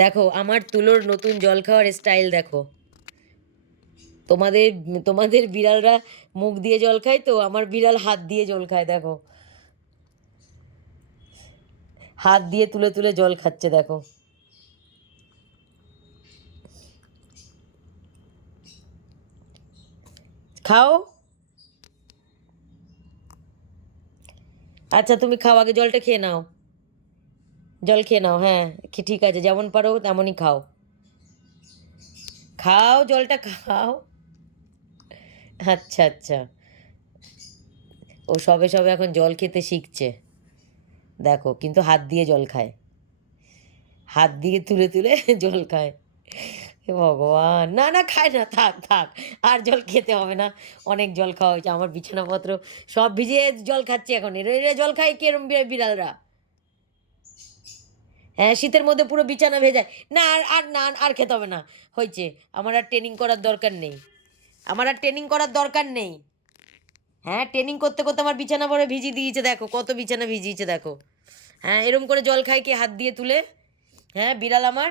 দেখো আমার তুলোর নতুন জল খাওয়ার স্টাইল দেখো। তোমাদের তোমাদের বিড়ালরা মুখ দিয়ে জল খায়, তো আমার বিড়াল হাত দিয়ে জল খায় দেখো। হাত দিয়ে তুলে তুলে জল খাচ্ছে দেখো। খাও। আচ্ছা তুমি খাও, আগে জলটা খেয়ে নাও। জল খেয়ে নাও, হ্যাঁ। ঠিক আছে, যেমন পারো তেমনই খাও। খাও জলটা খাও। আচ্ছা আচ্ছা। ও সবে সবে এখন জল খেতে শিখছে দেখো, কিন্তু হাত দিয়ে জল খায়। হাত দিয়ে তুলে তুলে জল খায়। হে ভগবান, না না খায় না, থাক থাক। আর জল খেতে হবে না, অনেক জল খাওয়া হয়েছে। আমার বিছানাপত্র সব ভিজিয়ে জল খাচ্ছে এখন। এরা এরা জল খায় কিরম বিড়ালরা। হ্যাঁ, শীতের মধ্যে পুরো বিছানা ভেজায়। না আর আর না আর খেতে হবে না, হয়েছে। আমার আর ট্রেনিং করার দরকার নেই। আমার আর ট্রেনিং করার দরকার নেই। হ্যাঁ, ট্রেনিং করতে করতে আমার বিছানা পরে ভিজিয়ে দিয়েছে দেখো, কত বিছানা ভিজিয়েছে দেখো। হ্যাঁ, এরম করে জল খায় কি হাত দিয়ে তুলে? হ্যাঁ, বিড়াল আমার।